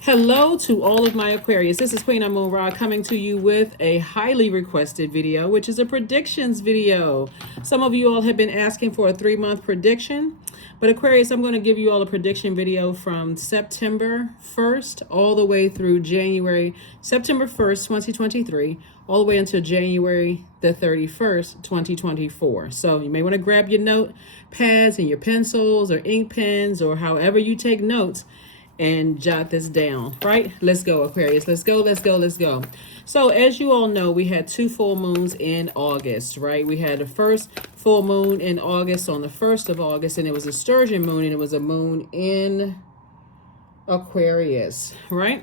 Hello to all of my Aquarius. This is Queen Amun Ra coming to you with a highly requested video, which is a predictions video. Some of you all have been asking for a 3-month prediction, but Aquarius, I'm going to give you all a prediction video from September 1st all the way through September 1st, 2023, all the way until January the 31st, 2024. So you may want to grab your notepads and your pencils or ink pens or however you take notes and jot this down, right? Let's go, Aquarius. Let's go. So as you all know, we had 2 full moons in August, right? We had the first full moon in August on the 1st of August, and it was a sturgeon moon, and it was a moon in Aquarius, right?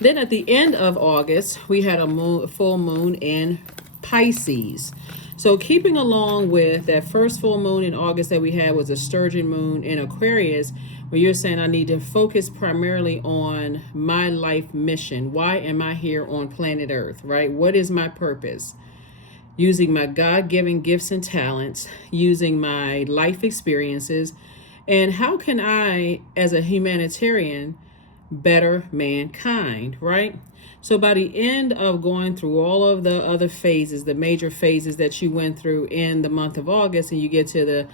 Then at the end of August, we had a full moon in Pisces. So keeping along with that first full moon in August that we had was a sturgeon moon in Aquarius, where you're saying I need to focus primarily on my life mission. Why am I here on planet Earth, right? What is my purpose? Using my God-given gifts and talents, using my life experiences, and how can I, as a humanitarian, better mankind, right? So by the end of going through all of the other phases, the major phases that you went through in the month of August, and you get to the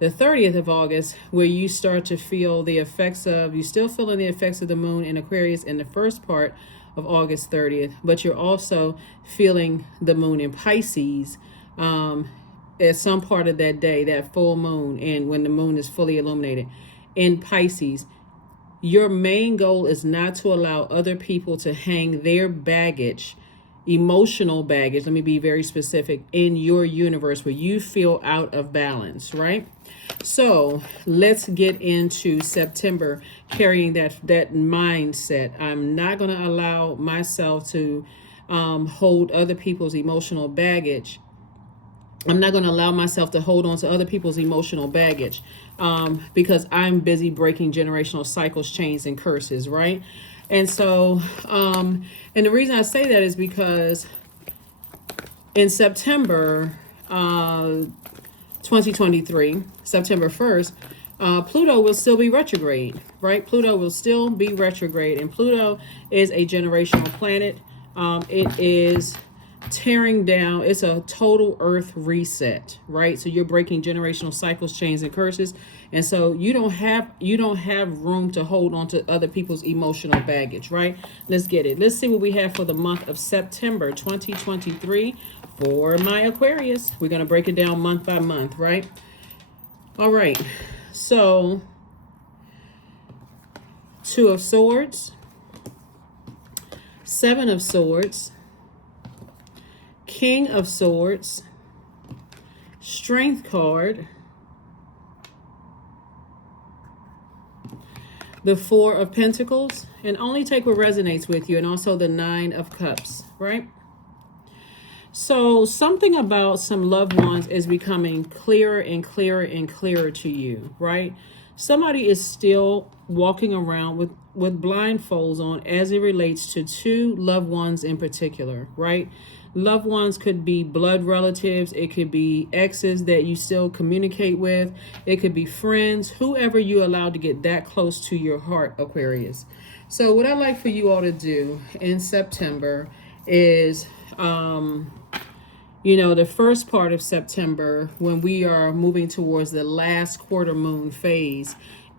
30th of August, where you start to feel the effects of, you still feeling the effects of the moon in Aquarius in the first part of August 30th, but you're also feeling the moon in Pisces at some part of that day, that full moon, and when the moon is fully illuminated in Pisces. Your main goal is not to allow other people to hang their baggage, emotional baggage, let me be very specific, in your universe where you feel out of balance, right? So let's get into September carrying that mindset. I'm not going to allow myself to hold other people's emotional baggage. I'm not going to allow myself to hold on to other people's emotional baggage because I'm busy breaking generational cycles, chains, and curses, right? And so, and the reason I say that is because in September 2023, September 1st, Pluto will still be retrograde, right? Pluto will still be retrograde, and Pluto is a generational planet. It is tearing down, it's a total earth reset, right? So you're breaking generational cycles, chains, and curses, and so you don't have room to hold on to other people's emotional baggage, right? Let's get it. Let's see what we have for the month of September 2023 for my Aquarius. We're going to break it down month by month, right? All right, so 2 of Swords, 7 of Swords, King of Swords, Strength card, the 4 of Pentacles, and only take what resonates with you, and also the 9 of Cups, right? So something about some loved ones is becoming clearer and clearer and clearer to you, right? Somebody is still walking around with blindfolds on as it relates to 2 loved ones in particular, right? Loved ones could be blood relatives. It could be exes that you still communicate with. It could be friends, whoever you allow to get that close to your heart, Aquarius. So what I'd like for you all to do in September is, the first part of September, when we are moving towards the last quarter moon phase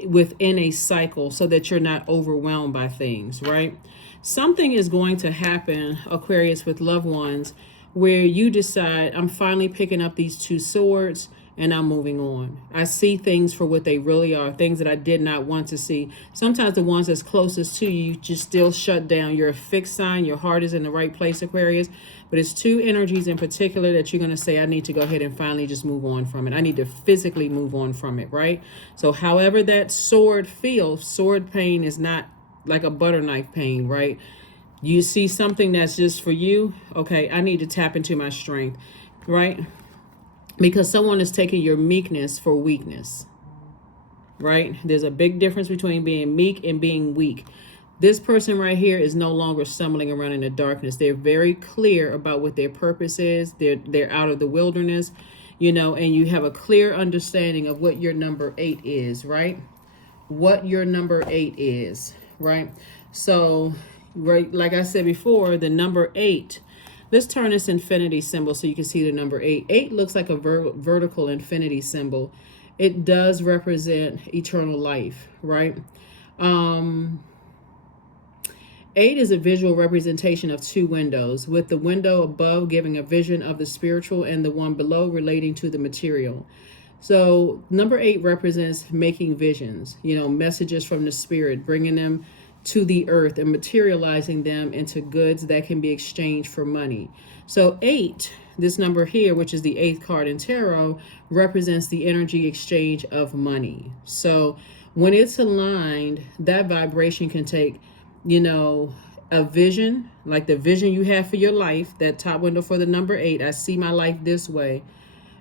within a cycle, so that you're not overwhelmed by things, right? Something is going to happen, Aquarius, with loved ones, where you decide, I'm finally picking up these 2 swords and I'm moving on. I see things for what they really are, things that I did not want to see. Sometimes the ones that's closest to you just still shut down. You're a fixed sign. Your heart is in the right place, Aquarius. But it's 2 energies in particular that you're going to say, I need to go ahead and finally just move on from it. I need to physically move on from it, right? So however that sword feels, sword pain is not like a butter knife pain, right? You see something that's just for you. Okay, I need to tap into my strength, right? Because someone is taking your meekness for weakness, right? There's a big difference between being meek and being weak. This person right here is no longer stumbling around in the darkness. They're very clear about what their purpose is. They're out of the wilderness, and you have a clear understanding of what your number 8 is, right? What your number 8 is, right? So, right, like I said before, the number 8. Let's turn this infinity symbol so you can see the number 8. 8 looks like a vertical infinity symbol. It does represent eternal life, right? 8 is a visual representation of 2 windows, with the window above giving a vision of the spiritual and the one below relating to the material. So number 8 represents making visions, messages from the spirit, bringing them to the earth and materializing them into goods that can be exchanged for money. So 8, this number here, which is the 8th card in tarot, represents the energy exchange of money. So when it's aligned, that vibration can take, a vision, like the vision you have for your life, that top window for the number 8, I see my life this way.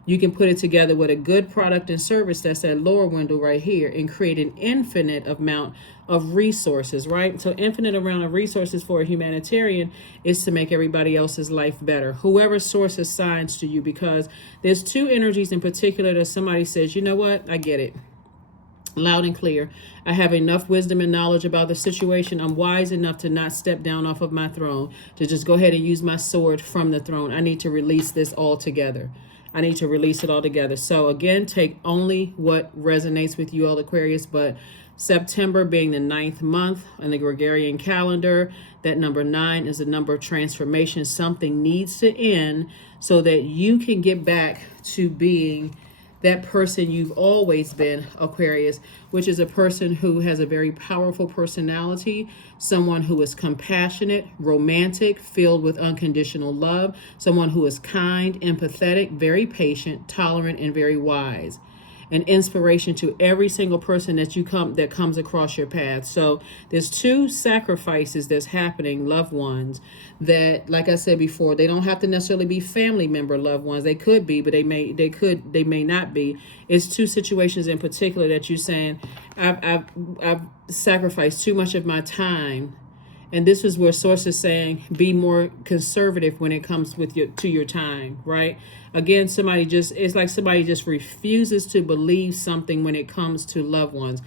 You can put it together with a good product and service, that's that lower window right here, and create an infinite amount of resources, right? So infinite amount of resources for a humanitarian is to make everybody else's life better. Whoever source assigns to you, because there's 2 energies in particular that somebody says, you know what, I get it. Loud and clear. I have enough wisdom and knowledge about the situation. I'm wise enough to not step down off of my throne, to just go ahead and use my sword from the throne. I need to release this all together. I need to release it all together. So again, take only what resonates with you all, Aquarius. But September being the 9th month in the Gregorian calendar, that number 9 is a number of transformation. Something needs to end so that you can get back to being that person you've always been, Aquarius, which is a person who has a very powerful personality, someone who is compassionate, romantic, filled with unconditional love, someone who is kind, empathetic, very patient, tolerant, and very wise. An inspiration to every single person that comes across your path. So there's 2 sacrifices that's happening, loved ones, that, like I said before, they don't have to necessarily be family member loved ones. They could be, but they may not be. It's 2 situations in particular that you're saying, I've sacrificed too much of my time. And this is where Source is saying, be more conservative when it comes to your time, right? Again, it's like somebody just refuses to believe something when it comes to loved ones.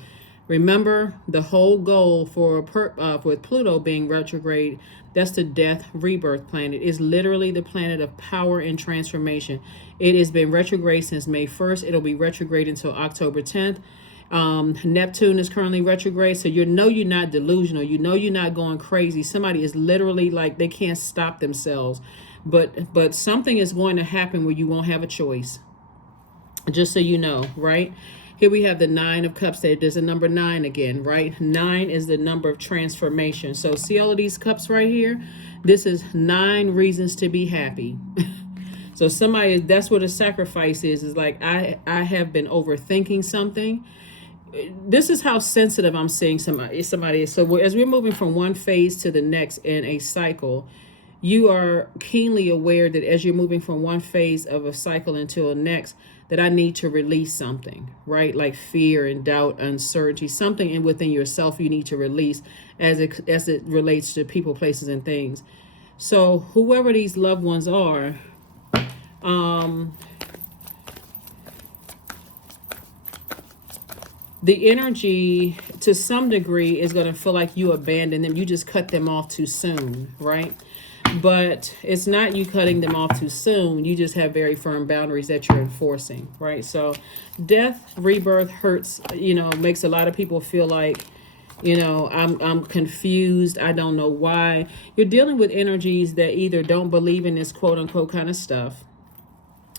Remember, the whole goal with Pluto being retrograde, that's the death rebirth planet. It's literally the planet of power and transformation. It has been retrograde since May 1st. It'll be retrograde until October 10th. Neptune is currently retrograde, so you're not delusional. You're not going crazy. Somebody is literally like, they can't stop themselves. But something is going to happen where you won't have a choice. Just so you know, right? Here we have the 9 of Cups. There's a number 9 again, right? 9 is the number of transformation. So see all of these cups right here? This is 9 reasons to be happy. So that's what a sacrifice is like, I have been overthinking something. This is how sensitive I'm seeing somebody is. So as we're moving from one phase to the next in a cycle, you are keenly aware that as you're moving from one phase of a cycle into the next, that I need to release something, right? Like fear and doubt, uncertainty, something within yourself you need to release as it relates to people, places, and things. So whoever these loved ones are, the energy to some degree is going to feel like you abandoned them. You just cut them off too soon, right? But it's not you cutting them off too soon. You just have very firm boundaries that you're enforcing, right? So death, rebirth hurts, makes a lot of people feel like, I'm confused. I don't know why. You're dealing with energies that either don't believe in this quote unquote kind of stuff.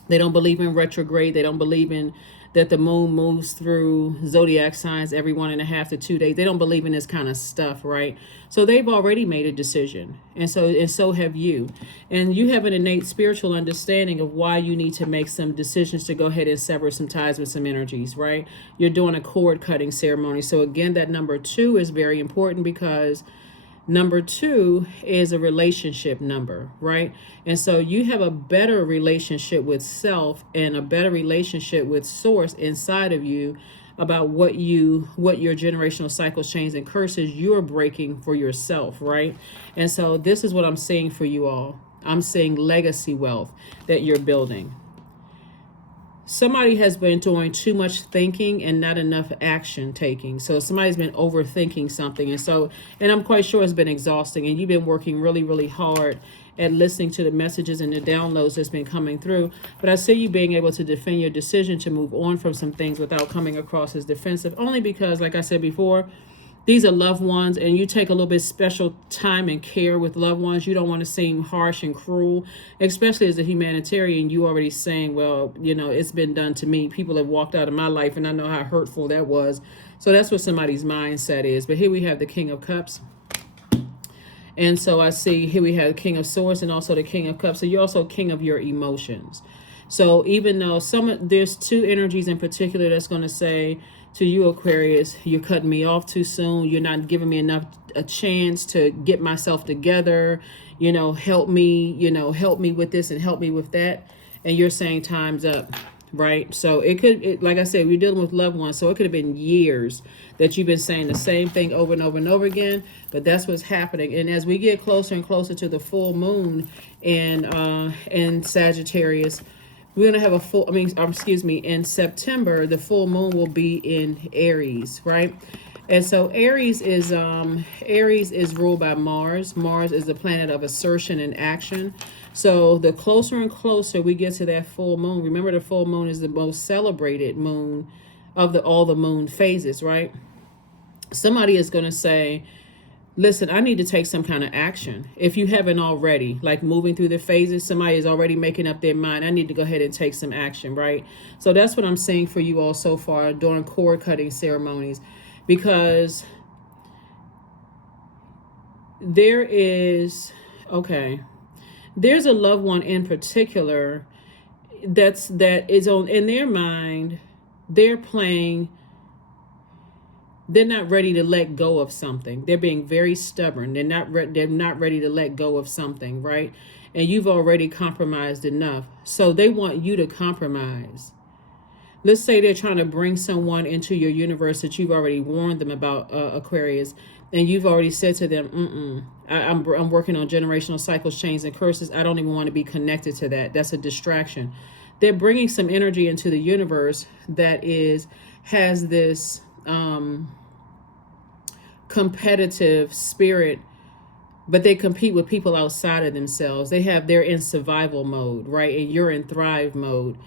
They don't believe in retrograde. They don't believe in that the moon moves through zodiac signs every 1.5 to 2 days. They don't believe in this kind of stuff, right? So they've already made a decision. And so have you. And you have an innate spiritual understanding of why you need to make some decisions to go ahead and sever some ties with some energies, right? You're doing a cord cutting ceremony. So again, that number 2 is very important because number 2 is a relationship number, right? And so you have a better relationship with self and a better relationship with source inside of you about what your generational cycles, chains, and curses you're breaking for yourself, right? And so this is what I'm seeing for you all. I'm seeing legacy wealth that you're building. somebody has been doing too much thinking and not enough action taking. So somebody's been overthinking something. And I'm quite sure it's been exhausting, and you've been working really, really hard at listening to the messages and the downloads that's been coming through. But I see you being able to defend your decision to move on from some things without coming across as defensive, only because, like I said before, these are loved ones, and you take a little bit special time and care with loved ones. You don't want to seem harsh and cruel, especially as a humanitarian. You already saying, well, it's been done to me. People have walked out of my life, and I know how hurtful that was. So that's what somebody's mindset is. But here we have the King of Cups. And so I see here we have the King of Swords and also the King of Cups. So you're also king of your emotions. So even though there's two energies in particular that's going to say to you, Aquarius, you're cutting me off too soon. You're not giving me a chance to get myself together. Help me, help me with this and help me with that. And you're saying time's up, right? So like I said, we're dealing with loved ones. So it could have been years that you've been saying the same thing over and over and over again. But that's what's happening. And as we get closer and closer to the full moon in Sagittarius, we're going to have in September, the full moon will be in Aries, right? And so Aries is ruled by Mars. Mars is the planet of assertion and action. So the closer and closer we get to that full moon, remember the full moon is the most celebrated moon of all the moon phases, right? Somebody is going to say, listen, I need to take some kind of action. If you haven't already, like moving through the phases, somebody is already making up their mind. I need to go ahead and take some action, right? So that's what I'm seeing for you all so far during cord cutting ceremonies, because there's a loved one in particular that is in their mind. They're not ready to let go of something. They're being very stubborn. They're not ready to let go of something, right? And you've already compromised enough. So they want you to compromise. Let's say they're trying to bring someone into your universe that you've already warned them about, Aquarius, and you've already said to them, I'm working on generational cycles, chains, and curses. I don't even want to be connected to that. That's a distraction. They're bringing some energy into the universe that has this competitive spirit, but they compete with people outside of themselves. They're in survival mode, right? And you're in thrive mode.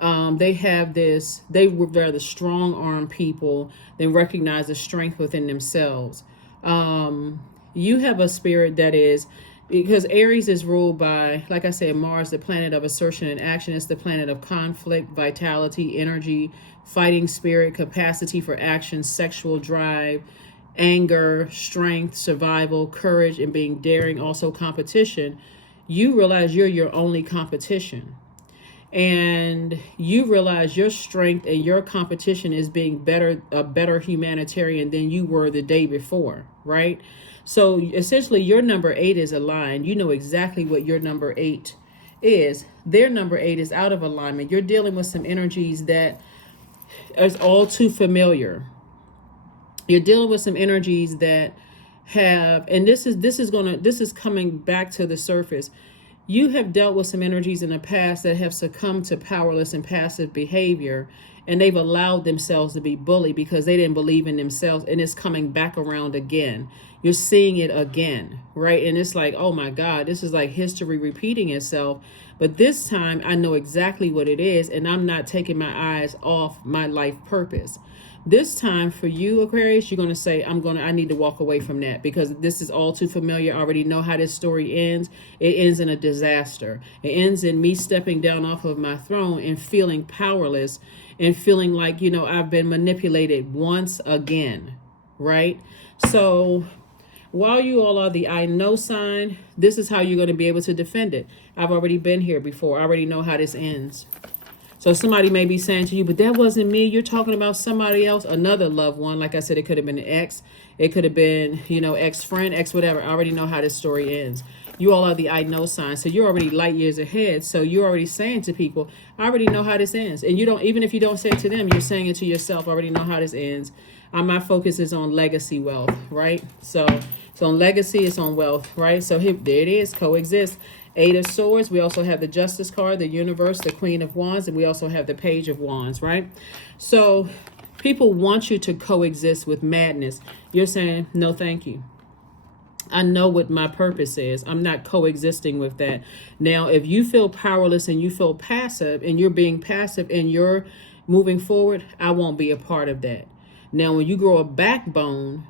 They're the strong-armed people. They recognize the strength within themselves. You have a spirit that is, because Aries is ruled by, like I said, Mars, the planet of assertion and action. It's the planet of conflict, vitality, energy, fighting spirit, capacity for action, sexual drive, anger, strength, survival, courage, and being daring, also competition. You realize you're your only competition. And you realize your strength and your competition is being a better humanitarian than you were the day before, right? So essentially your number 8 is aligned. You know exactly what your number 8 is. Their number 8 is out of alignment. You're dealing with some energies that is all too familiar. You're dealing with some energies that have, and this is coming back to the surface. You have dealt with some energies in the past that have succumbed to powerless and passive behavior, and they've allowed themselves to be bullied because they didn't believe in themselves, and it's coming back around again. You're seeing it again, right? And it's like, oh my God, this is like history repeating itself. But this time I know exactly what it is, and I'm not taking my eyes off my life purpose. This time for you, Aquarius, you're going to say, I need to walk away from that because this is all too familiar. I already know how this story ends. It ends in a disaster. It ends in me stepping down off of my throne and feeling powerless and feeling like, I've been manipulated once again, right? So while you all are the I know sign, this is how you're going to be able to defend it. I've already been here before. I already know how this ends. So somebody may be saying to you, but that wasn't me. You're talking about somebody else, another loved one. Like I said, it could have been an ex. It could have been, ex-friend, ex-whatever. I already know how this story ends. You all are the I know sign. So you're already light years ahead. So you're already saying to people, I already know how this ends. And even if you don't say it to them, you're saying it to yourself. I already know how this ends. My focus is on legacy wealth, right? So on legacy, it's on wealth, right? So there it is, coexist. Eight of Swords. We also have the Justice card, the Universe, the Queen of Wands, and we also have the Page of Wands, right? So people want you to coexist with madness. You're saying, no, thank you. I know what my purpose is. I'm not coexisting with that. Now, if you feel powerless and you feel passive and you're being passive and you're moving forward, I won't be a part of that. Now, when you grow a backbone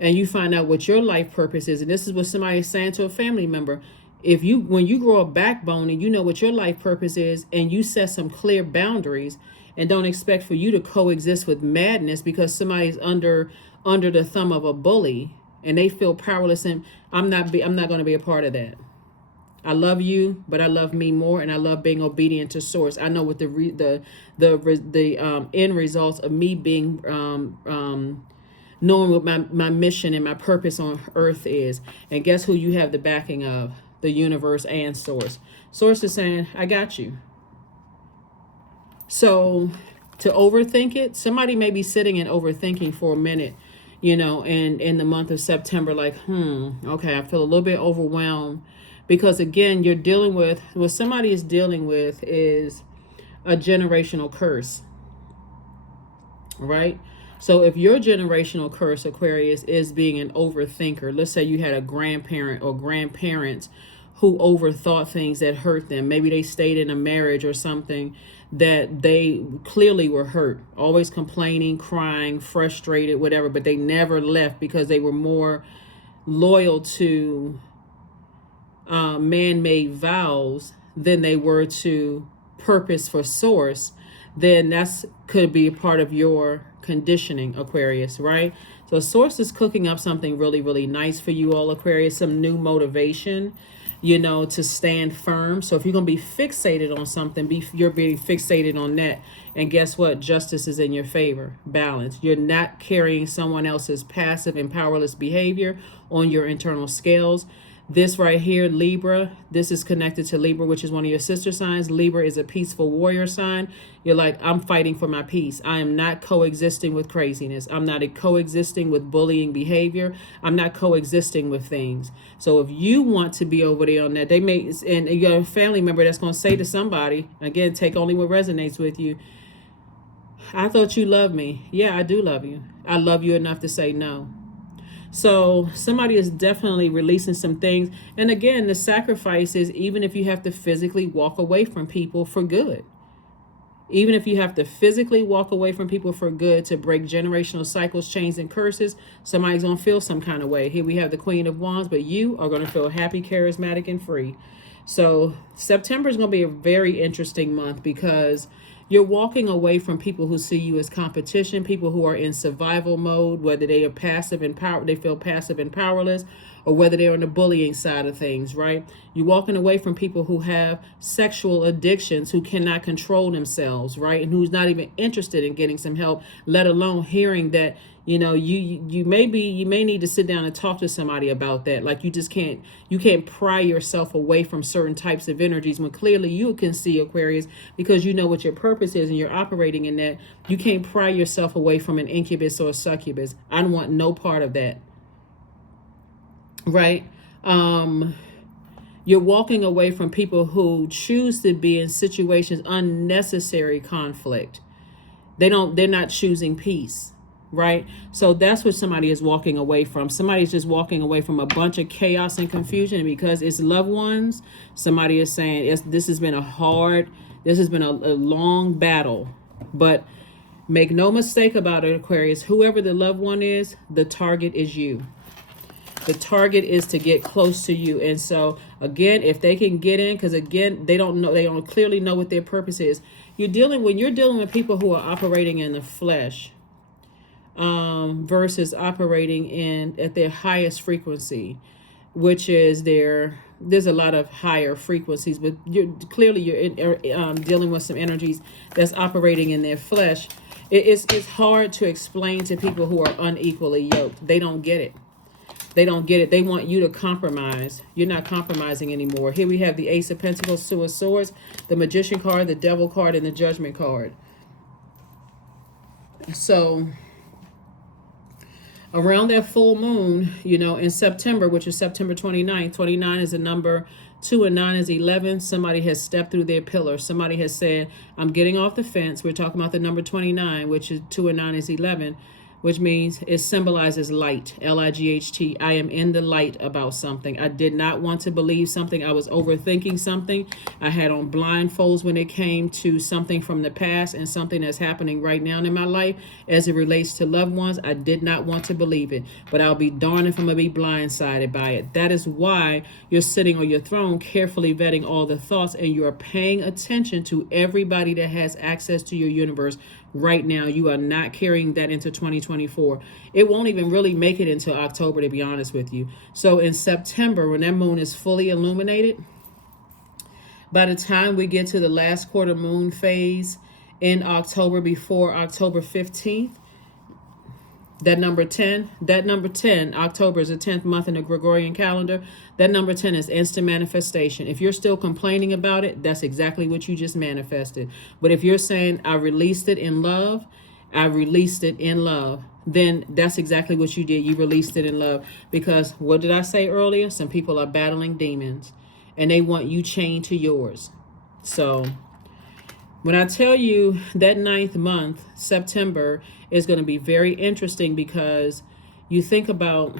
and you find out what your life purpose is, and this is what somebody is saying to a family member, when you grow a backbone and you know what your life purpose is and you set some clear boundaries and don't expect for you to coexist with madness because somebody's under the thumb of a bully and they feel powerless, and I'm not going to be a part of that. I love you, but I love me more, and I love being obedient to source. I know what the end results of me being knowing what my mission and my purpose on earth is. And guess who you have the backing of? The universe and source. Source is saying, I got you. So to overthink it, somebody may be sitting and overthinking for a minute, and in the month of September, like, okay, I feel a little bit overwhelmed. Because again, you're dealing with, what somebody is dealing with is a generational curse, right? So if your generational curse, Aquarius, is being an overthinker, let's say you had a grandparent or grandparents who overthought things that hurt them. Maybe they stayed in a marriage or something that they clearly were hurt, always complaining, crying, frustrated, whatever, but they never left because they were more loyal to man-made vows than they were to purpose for source. Then that's could be a part of your conditioning, Aquarius, right? So source is cooking up something really, really nice for you all, Aquarius, some new motivation, to stand firm. So if you're going to be fixated on something, you're being fixated on that. And guess what? Justice is in your favor. Balance. You're not carrying someone else's passive and powerless behavior on your internal scales. This right here, Libra, this is connected to Libra, which is one of your sister signs. Libra is a peaceful warrior sign. You're like, I'm fighting for my peace. I am not coexisting with craziness. I'm not coexisting with bullying behavior. I'm not coexisting with things. So if you want to be over there on that, they may, and you got a family member that's going to say to somebody, again, take only what resonates with you, I thought you loved me. Yeah, I do love you. I love you enough to say no. So somebody is definitely releasing some things. And again, the sacrifice is even if you have to physically walk away from people for good. Even if you have to physically walk away from people for good to break generational cycles, chains, and curses, somebody's going to feel some kind of way. Here we have the Queen of Wands, but you are going to feel happy, charismatic, and free. So September is going to be a very interesting month because you're walking away from people who see you as competition, people who are in survival mode, whether they are passive and they feel passive and powerless, or whether they're on the bullying side of things, right? You're walking away from people who have sexual addictions, who cannot control themselves, right? And who's not even interested in getting some help, let alone hearing that, you may need to sit down and talk to somebody about that. Like you can't pry yourself away from certain types of energies when clearly you can see, Aquarius, because you know what your purpose is and you're operating in that. You can't pry yourself away from an incubus or a succubus. I don't want no part of that. Right? You're walking away from people who choose to be in situations, unnecessary conflict. They're not choosing peace. Right? So that's what somebody is walking away from. Somebody's just walking away from a bunch of chaos and confusion, and because it's loved ones, somebody is saying this has been a long battle. But make no mistake about it, Aquarius, whoever the loved one is, the target is you. The target is to get close to you. And so again, if they can get in, because again, they don't clearly know what their purpose is. When you're dealing with people who are operating in the flesh, versus operating at their highest frequency, which is there's a lot of higher frequencies, but you're dealing with some energies that's operating in their flesh. It's hard to explain to people who are unequally yoked. They don't get it. They want you to compromise. You're not compromising anymore. Here we have the Ace of Pentacles, Two of Swords, the Magician card, the Devil card, and the Judgment card. So around that full moon, in September, which is September 29th, 29 is a number 2 and 9 is 11. Somebody has stepped through their pillar. Somebody has said, I'm getting off the fence. We're talking about the number 29, which is 2 and 9 is 11, which means it symbolizes light, L-I-G-H-T. I am in the light about something. I did not want to believe something. I was overthinking something. I had on blindfolds when it came to something from the past and something that's happening right now in my life as it relates to loved ones. I did not want to believe it, but I'll be darned if I'm going to be blindsided by it. That is why you're sitting on your throne, carefully vetting all the thoughts, and you're paying attention to everybody that has access to your universe right now. You are not carrying that into 2024. It won't even really make it into October, to be honest with you. So in September, when that moon is fully illuminated, by the time we get to the last quarter moon phase in October, before October 15th, that number 10, October is the 10th month in the Gregorian calendar. That number 10 is instant manifestation. If you're still complaining about it, that's exactly what you just manifested. But if you're saying, I released it in love, then that's exactly what you did. You released it in love. Because what did I say earlier? Some people are battling demons and they want you chained to yours. So when I tell you that 9th month, September, is going to be very interesting, because you think about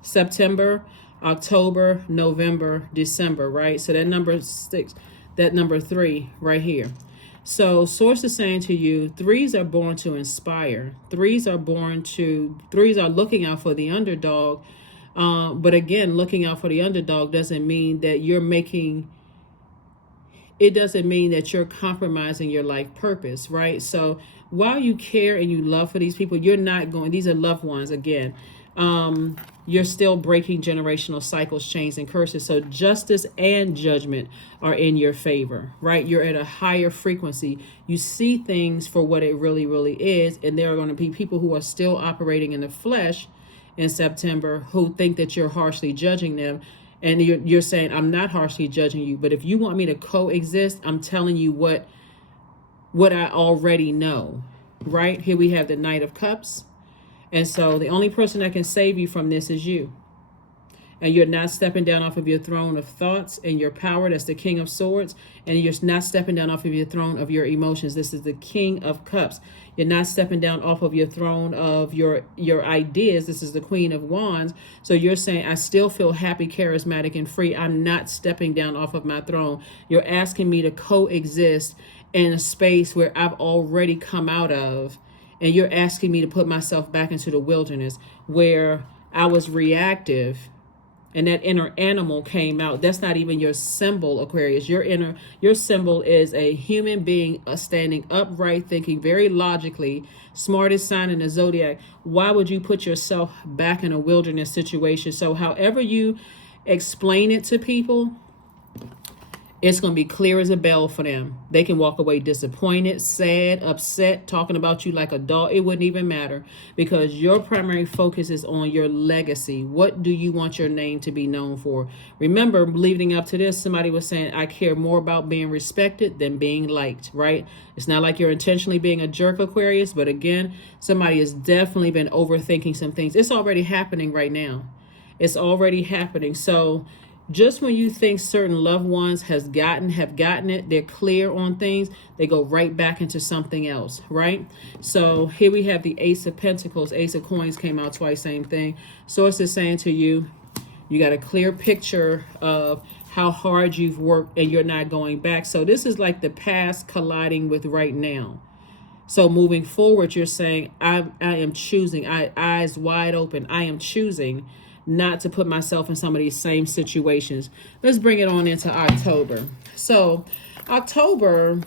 September, October, November, December, right? So that number 6, that number 3 right here. So source is saying to you, 3s are born to inspire. 3s are looking out for the underdog. But again, looking out for the underdog doesn't mean that it doesn't mean that you're compromising your life purpose, right? So while you care and you love for these people, you're not going, these are loved ones again. You're still breaking generational cycles, chains, and curses. So justice and judgment are in your favor, right? You're at a higher frequency. You see things for what it really, really is. And there are going to be people who are still operating in the flesh in September who think that you're harshly judging them. And you're saying, I'm not harshly judging you, but if you want me to coexist, I'm telling you what I already know, right? Here we have the Knight of Cups. And so the only person that can save you from this is you. And you're not stepping down off of your throne of thoughts and your power. That's the King of Swords. And you're not stepping down off of your throne of your emotions. This is the King of Cups. You're not stepping down off of your throne of your ideas. This is the Queen of Wands. So you're saying, I still feel happy, charismatic, and free. I'm not stepping down off of my throne. You're asking me to coexist in a space where I've already come out of. And you're asking me to put myself back into the wilderness where I was reactive. And that inner animal came out. That's not even your symbol, Aquarius. Your symbol is a human being standing upright, thinking very logically, smartest sign in the Zodiac. Why would you put yourself back in a wilderness situation? So however you explain it to people, it's going to be clear as a bell for them. They can walk away disappointed, sad, upset, talking about you like a dog. It wouldn't even matter, because your primary focus is on your legacy. What do you want your name to be known for? Remember, leading up to this, somebody was saying, I care more about being respected than being liked, right? It's not like you're intentionally being a jerk, Aquarius, but again, somebody has definitely been overthinking some things. It's already happening right now. It's already happening. So just when you think certain loved ones have gotten it, they're clear on things, they go right back into something else, right? So here we have the Ace of Pentacles. Ace of Coins came out twice, same thing. Source is saying to you, you got a clear picture of how hard you've worked and you're not going back. So this is like the past colliding with right now. So moving forward, you're saying, I am choosing, eyes wide open, I am choosing not to put myself in some of these same situations. Let's bring it on into October. So October,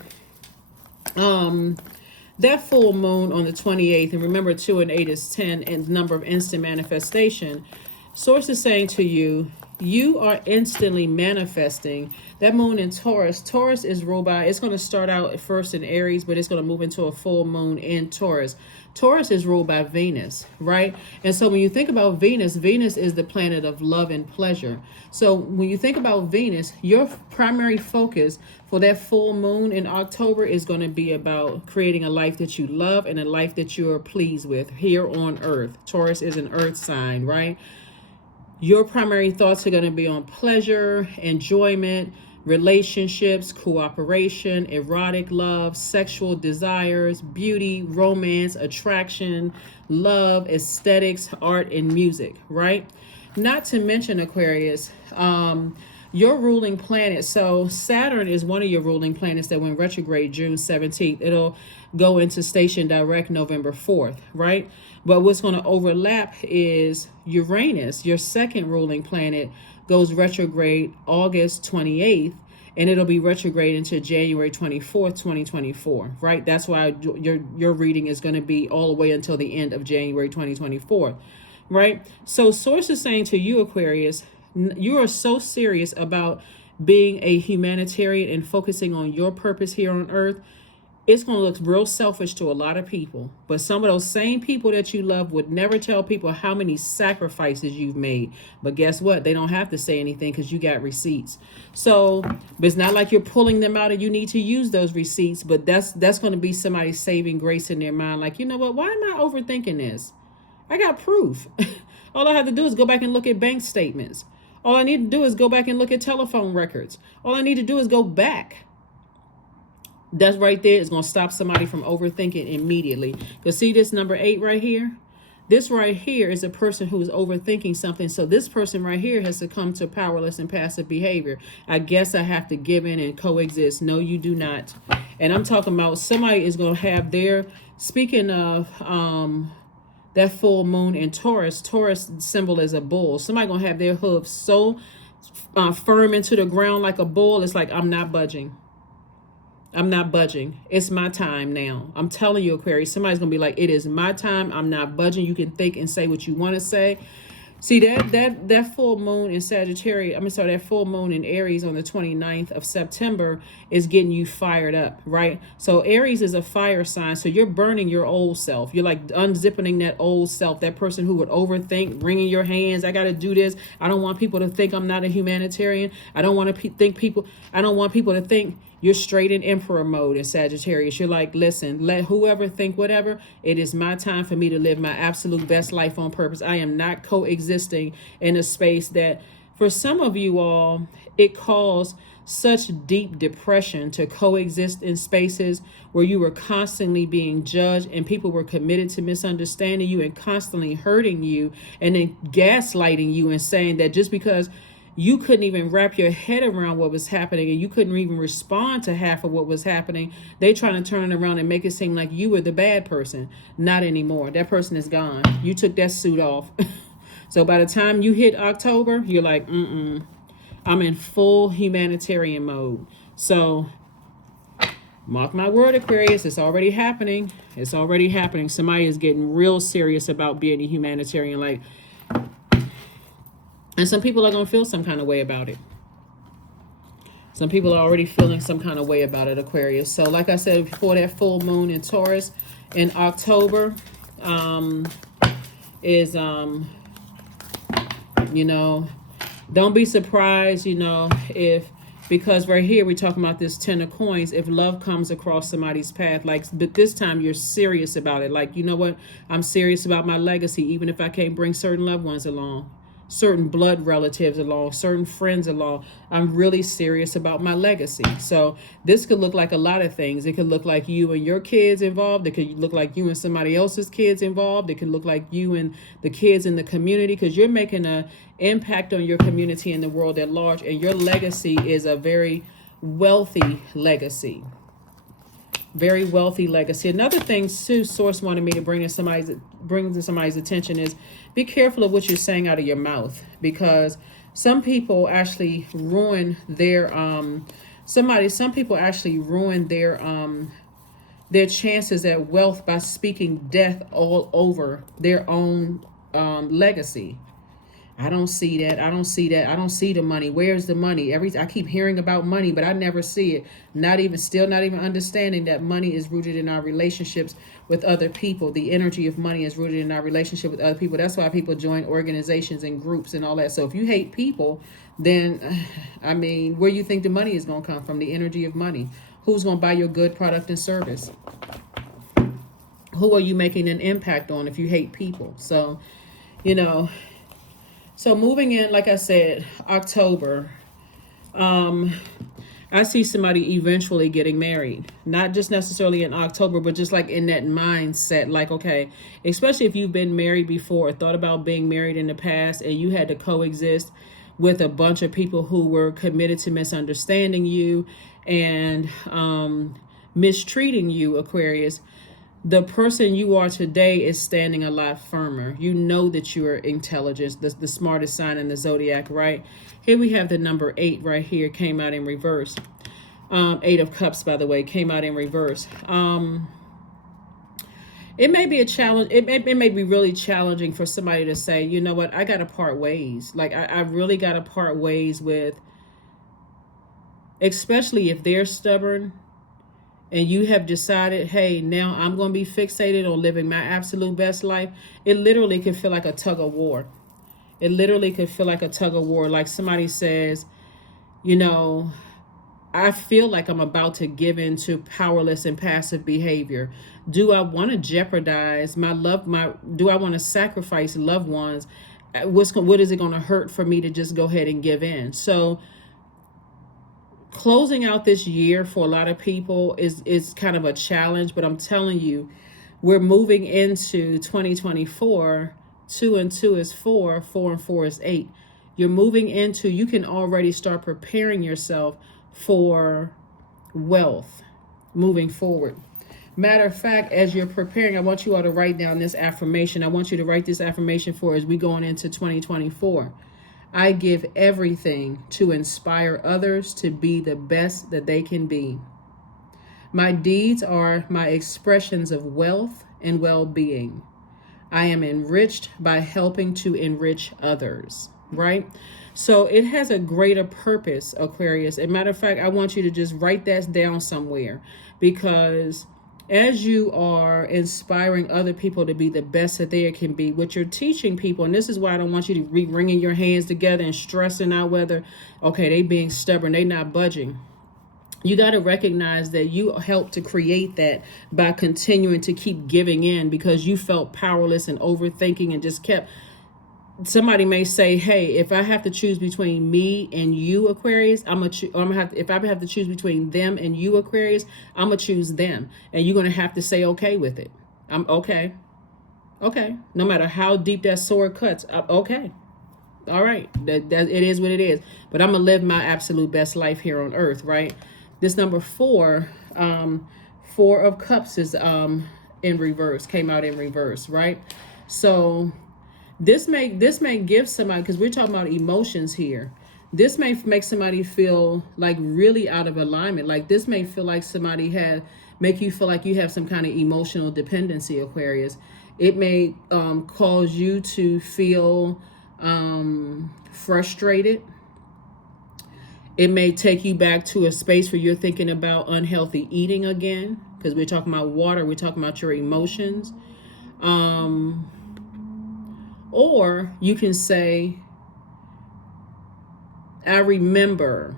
that full moon on the 28th, and remember 2 and 8 is 10 and number of instant manifestation. Source is saying to you, you are instantly manifesting. That moon in Taurus. Taurus is ruled by, it's going to start out at first in Aries, but it's going to move into a full moon in Taurus. Taurus is ruled by Venus, right? And so when you think about Venus, Venus is the planet of love and pleasure. So when you think about Venus, your primary focus for that full moon in October is going to be about creating a life that you love and a life that you are pleased with here on Earth. Taurus is an earth sign, right? Your primary thoughts are going to be on pleasure, enjoyment, relationships, cooperation, erotic love, sexual desires, beauty, romance, attraction, love, aesthetics, art, and music, right? Not to mention, Aquarius, your ruling planet. So Saturn is one of your ruling planets that went retrograde June 17th. It'll go into station direct November 4th, right? But what's going to overlap is Uranus, your second ruling planet, goes retrograde August 28th, and it'll be retrograde into January 24th, 2024, right? That's why your reading is going to be all the way until the end of January 2024, right? So source is saying to you, Aquarius, you are so serious about being a humanitarian and focusing on your purpose here on earth. It's going to look real selfish to a lot of people, but some of those same people that you love would never tell people how many sacrifices you've made. But guess what? They don't have to say anything because you got receipts. So, but it's not like you're pulling them out and you need to use those receipts, but that's going to be somebody saving grace in their mind. Like, you know what? Why am I overthinking this? I got proof. All I have to do is go back and look at bank statements. All I need to do is go back and look at telephone records. All I need to do is go back. That's right there is going to stop somebody from overthinking immediately. Because see this number 8 right here? This right here is a person who is overthinking something. So this person right here has succumbed to powerless and passive behavior. I guess I have to give in and coexist. No, you do not. And I'm talking about somebody is going to have their, speaking of that full moon in Taurus. Taurus symbol is a bull. Somebody going to have their hooves so firm into the ground like a bull. It's like, I'm not budging. I'm not budging. It's my time now. I'm telling you, Aquarius, somebody's going to be like, it is my time. I'm not budging. You can think and say what you want to say. See, that full moon in Sagittarius, that full moon in Aries on the 29th of September is getting you fired up, right? So Aries is a fire sign. So you're burning your old self. You're like unzipping that old self, that person who would overthink, wringing your hands. I got to do this. I don't want people to think I'm not a humanitarian. I don't want to I don't want people to think you're straight in emperor mode in Sagittarius. You're like, listen, let whoever think whatever. It is my time for me to live my absolute best life on purpose. I am not coexisting in a space that, for some of you all, it caused such deep depression to coexist in spaces where you were constantly being judged and people were committed to misunderstanding you and constantly hurting you and then gaslighting you and saying that just because you couldn't even wrap your head around what was happening and you couldn't even respond to half of what was happening, they trying to turn it around and make it seem like you were the bad person. Not anymore. That person is gone. You took that suit off. So by the time you hit October, you're like, I'm in full humanitarian mode. So mark my word, Aquarius, it's already happening. It's already happening. Somebody is getting real serious about being a humanitarian. Like, and some people are going to feel some kind of way about it. Some people are already feeling some kind of way about it, Aquarius. So like I said, before that full moon in Taurus in October is, don't be surprised, if, because right here we're talking about this 10 of coins, if love comes across somebody's path, but this time you're serious about it. Like, you know what? I'm serious about my legacy, even if I can't bring certain loved ones along, certain blood relatives along, certain friends along. I'm really serious about my legacy. So this could look like a lot of things. It could look like you and your kids involved. It could look like you and somebody else's kids involved. It could look like you and the kids in the community, because you're making an impact on your community and the world at large. And your legacy is a very wealthy legacy. Very wealthy legacy. Another thing Sue Source wanted me to bring to somebody's attention is be careful of what you're saying out of your mouth, because some people actually ruin their some people actually ruin their chances at wealth by speaking death all over their own legacy. I don't see that. I don't see that. I don't see the money. Where's the money? I keep hearing about money, but I never see it. Not even understanding that money is rooted in our relationships with other people. The energy of money is rooted in our relationship with other people. That's why people join organizations and groups and all that. So if you hate people, then, I mean, where you think the money is going to come from? The energy of money. Who's going to buy your good product and service? Who are you making an impact on if you hate people? So, So moving in, like I said, October, I see somebody eventually getting married. Not just necessarily in October, but just like in that mindset. Like, okay, especially if you've been married before, or thought about being married in the past, and you had to coexist with a bunch of people who were committed to misunderstanding you and mistreating you, Aquarius. The person you are today is standing a lot firmer. You know that you are intelligent, the smartest sign in the zodiac, right? Here we have the number 8 right here, came out in reverse. 8 of Cups, by the way, came out in reverse. It may be a challenge. It may be really challenging for somebody to say, you know what, I got to part ways. Like, I really got to part ways with, especially if they're stubborn and you have decided, hey, now I'm going to be fixated on living my absolute best life. It literally can feel like a tug of war. It literally could feel like a tug of war. Like somebody says, you know, I feel like I'm about to give in to powerless and passive behavior. Do I want to jeopardize do I want to sacrifice loved ones? What is it going to hurt for me to just go ahead and give in? So closing out this year for a lot of people is kind of a challenge, but I'm telling you, we're moving into 2024. 2 and 2 is 4, 4 and 4 is 8. You're moving into, you can already start preparing yourself for wealth moving forward. Matter of fact, as you're preparing, I want you all to write down this affirmation. I want you to write this affirmation for as we go on into 2024. I give everything to inspire others to be the best that they can be. My deeds are my expressions of wealth and well-being. I am enriched by helping to enrich others, right? So it has a greater purpose, Aquarius. As a matter of fact, I want you to just write that down somewhere, because as you are inspiring other people to be the best that they can be, what you're teaching people, and this is why I don't want you to be wringing your hands together and stressing out whether, okay, they being stubborn, they not budging. You got to recognize that you helped to create that by continuing to keep giving in because you felt powerless and overthinking and just kept. Somebody may say, hey, if I have to choose between me and you, Aquarius, if I have to choose between them and you, Aquarius, I'm going to choose them. And you're going to have to say okay with it. I'm okay. Okay. No matter how deep that sword cuts, okay. All right. That it is what it is. But I'm going to live my absolute best life here on earth, right? This number 4, 4 of Cups is in reverse, came out in reverse, right? So this may give somebody, because we're talking about emotions here. This may make somebody feel like really out of alignment. Like this may feel like make you feel like you have some kind of emotional dependency, Aquarius. It may cause you to feel frustrated. It may take you back to a space where you're thinking about unhealthy eating again, because we're talking about water, we're talking about your emotions. Or you can say, I remember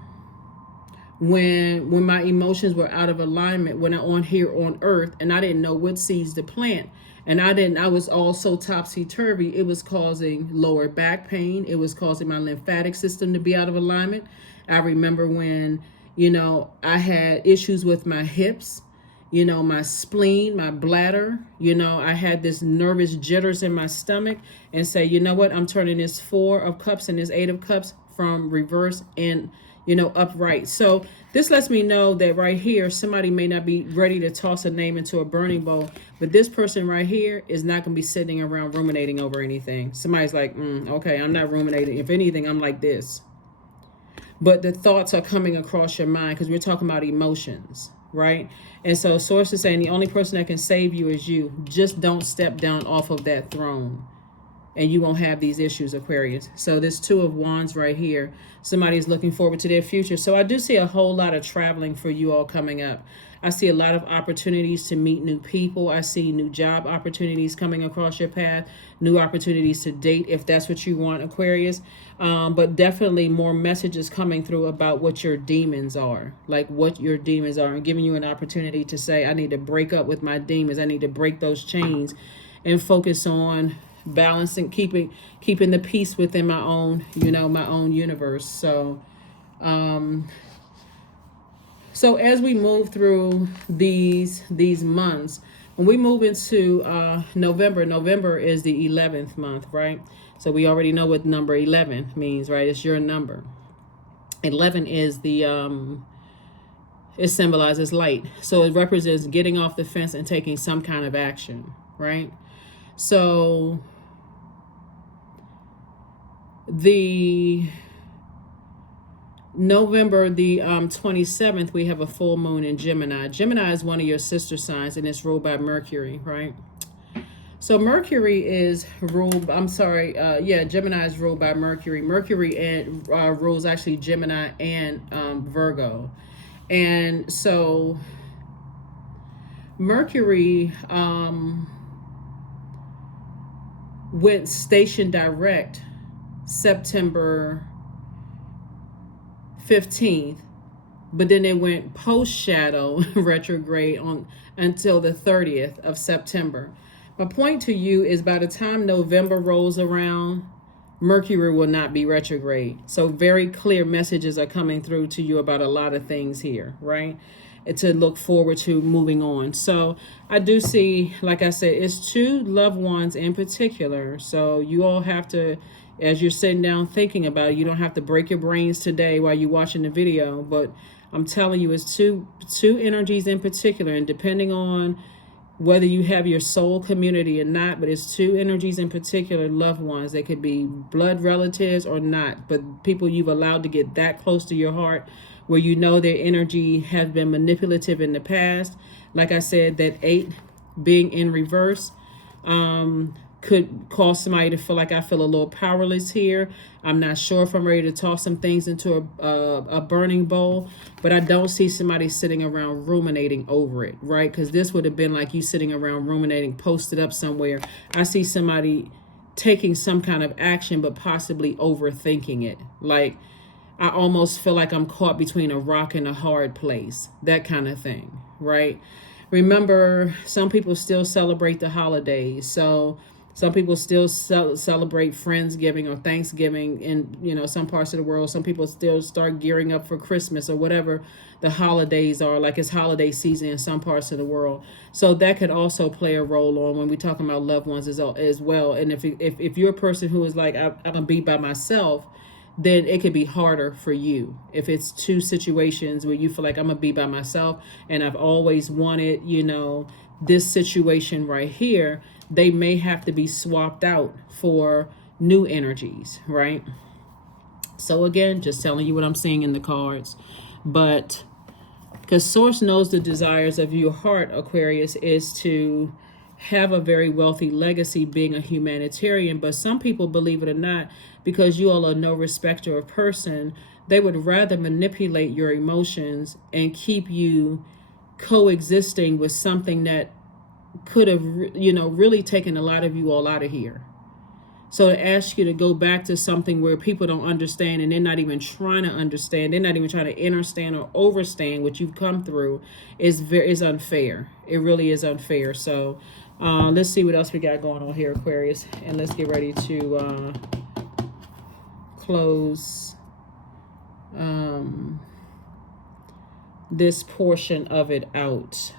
when my emotions were out of alignment, when I'm on here on earth, and I didn't know what seeds to plant. And I was all so topsy-turvy, it was causing lower back pain. It was causing my lymphatic system to be out of alignment. I remember when, I had issues with my hips, my spleen, my bladder, I had this nervous jitters in my stomach, and say, you know what, I'm turning this 4 of Cups and this 8 of Cups from reverse and, upright. So this lets me know that right here, somebody may not be ready to toss a name into a burning bowl, but this person right here is not going to be sitting around ruminating over anything. Somebody's like, okay, I'm not ruminating. If anything, I'm like this. But the thoughts are coming across your mind because we're talking about emotions, right? And so Source is saying the only person that can save you is you. Just don't step down off of that throne and you won't have these issues, Aquarius. So this 2 of Wands right here, somebody's looking forward to their future. So I do see a whole lot of traveling for you all coming up. I see a lot of opportunities to meet new people. I see new job opportunities coming across your path, new opportunities to date if that's what you want, Aquarius. But definitely more messages coming through about what your demons are, and giving you an opportunity to say, I need to break up with my demons. I need to break those chains and focus on balancing, keeping the peace within my own, my own universe. So so as we move through these months, when we move into November is the 11th month, right? So we already know what number 11 means, right? It's your number. 11 is the it symbolizes light. So it represents getting off the fence and taking some kind of action, right? So the November the 27th, we have a full moon in Gemini. Gemini is one of your sister signs, and it's ruled by Mercury, right? So Mercury is ruled, Gemini is ruled by Mercury. Mercury and rules actually Gemini and Virgo. And so Mercury went station direct September 15th, but then it went post shadow retrograde on until the 30th of September. My point to you is, by the time November rolls around, Mercury will not be retrograde. So very clear messages are coming through to you about a lot of things here, right? And to look forward to moving on. So I do see, like I said, it's two loved ones in particular. So you all have to, as you're sitting down thinking about it, you don't have to break your brains today while you're watching the video, but I'm telling you, it's two energies in particular, and depending on whether you have your soul community or not, but it's two energies in particular, loved ones. They could be blood relatives or not, but people you've allowed to get that close to your heart, where you know their energy has been manipulative in the past. Like I said, that 8 being in reverse could cause somebody to feel like, I feel a little powerless here. I'm not sure if I'm ready to toss some things into a burning bowl, but I don't see somebody sitting around ruminating over it, right? Because this would have been like you sitting around ruminating, posted up somewhere. I see somebody taking some kind of action, but possibly overthinking it. Like, I almost feel like I'm caught between a rock and a hard place, that kind of thing, right? Remember, some people still celebrate the holidays. So some people still celebrate Friendsgiving or Thanksgiving in, some parts of the world. Some people still start gearing up for Christmas or whatever the holidays are, like it's holiday season in some parts of the world. So that could also play a role on when we're talking about loved ones as well. And if you're a person who is like, I'm going to be by myself, then it could be harder for you. If it's two situations where you feel like, I'm going to be by myself and I've always wanted, this situation right here, they may have to be swapped out for new energies, right? So again, just telling you what I'm seeing in the cards. But because Source knows the desires of your heart, Aquarius, is to have a very wealthy legacy, being a humanitarian. But some people, believe it or not, because you all are no respecter of person, they would rather manipulate your emotions and keep you coexisting with something that could have, really taken a lot of you all out of here. So to ask you to go back to something where people don't understand, and they're not even trying to understand, they're not even trying to understand or overstand what you've come through, is unfair. It really is unfair. So let's see what else we got going on here, Aquarius, and let's get ready to close this portion of it out.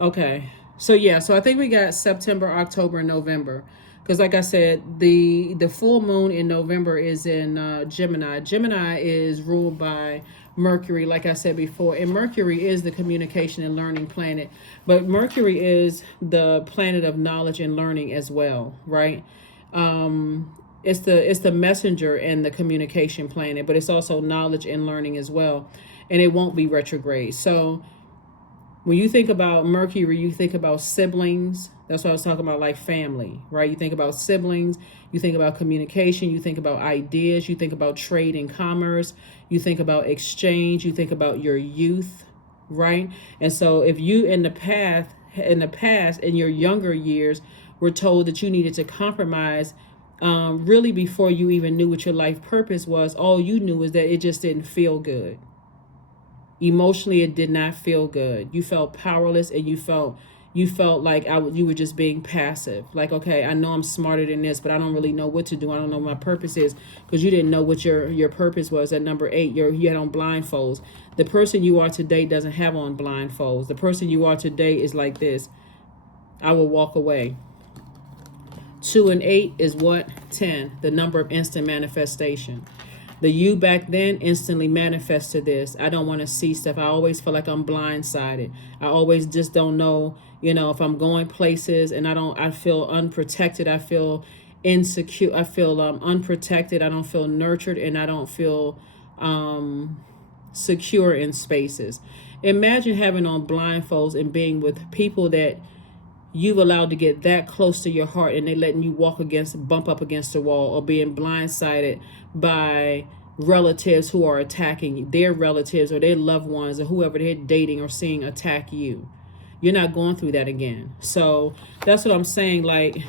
Okay. So I think we got September, October, and November. Because like I said, the full moon in November is in Gemini. Gemini is ruled by Mercury, like I said before. And Mercury is the communication and learning planet. But Mercury is the planet of knowledge and learning as well, right? It's the messenger and the communication planet, but it's also knowledge and learning as well. And it won't be retrograde. So when you think about Mercury, you think about siblings. That's what I was talking about, like family, right? You think about siblings, you think about communication, you think about ideas, you think about trade and commerce, you think about exchange, you think about your youth, right? And so if you in the past, in your younger years, were told that you needed to compromise, really before you even knew what your life purpose was, all you knew was that it just didn't feel good. Emotionally, it did not feel good. You felt powerless and you felt you felt like you were just being passive. Like, okay, I know I'm smarter than this, but I don't really know what to do. I don't know what my purpose is, because you didn't know what your purpose was. At number 8, you had on blindfolds. The person you are today doesn't have on blindfolds. The person you are today is like this. I will walk away. 2 and 8 is what? 10, the number of instant manifestation. The you back then instantly manifested this. I don't want to see stuff. I always feel like I'm blindsided. I always just don't know, if I'm going places, and I feel unprotected. I feel insecure. I feel unprotected. I don't feel nurtured, and I don't feel secure in spaces. Imagine having on blindfolds and being with people that you've allowed to get that close to your heart, and they letting you bump up against the wall, or being blindsided by relatives who are attacking you, their relatives or their loved ones or whoever they're dating or seeing attack you. You're not going through that again. So that's what I'm saying. Like,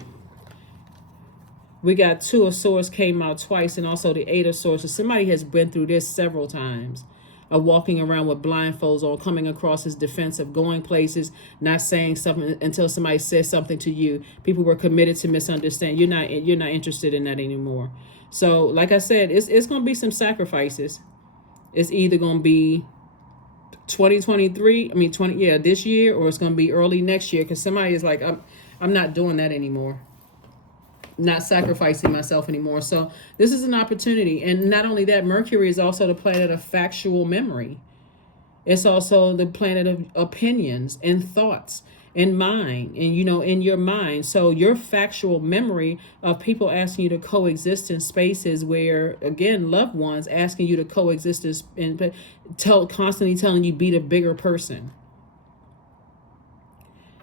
we got 2 of Swords came out twice, and also the 8 of Swords. So somebody has been through this several times, of walking around with blindfolds on, coming across as defensive, going places, not saying something until somebody says something to you. People were committed to misunderstand. You're not interested in that anymore. So, like I said, it's going to be some sacrifices. It's either going to be 2023, this year, or it's going to be early next year, because somebody is like, I'm not doing that anymore. Not sacrificing myself anymore. So this is an opportunity. And not only that, Mercury is also the planet of factual memory. It's also the planet of opinions and thoughts and mind, and in your mind. So your factual memory of people asking you to coexist in spaces where, again, loved ones asking you to coexist and constantly telling you be the bigger person.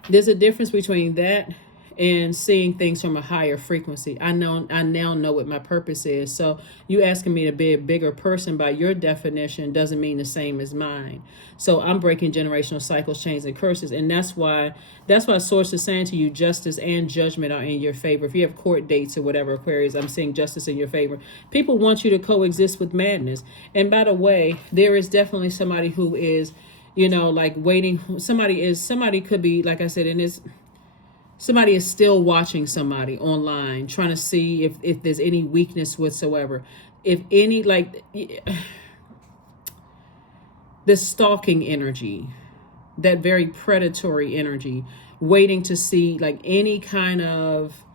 There's a difference between that and seeing things from a higher frequency. I now know what my purpose is. So you asking me to be a bigger person by your definition doesn't mean the same as mine. So I'm breaking generational cycles, chains, and curses. And that's why Source is saying to you, justice and judgment are in your favor. If you have court dates or whatever, Aquarius, I'm seeing justice in your favor. People want you to coexist with madness. And by the way, there is definitely somebody who is, like waiting. Somebody could be, like I said, in this. Somebody is still watching somebody online, trying to see if there's any weakness whatsoever. If any, like, the stalking energy, that very predatory energy, waiting to see, like, any kind of,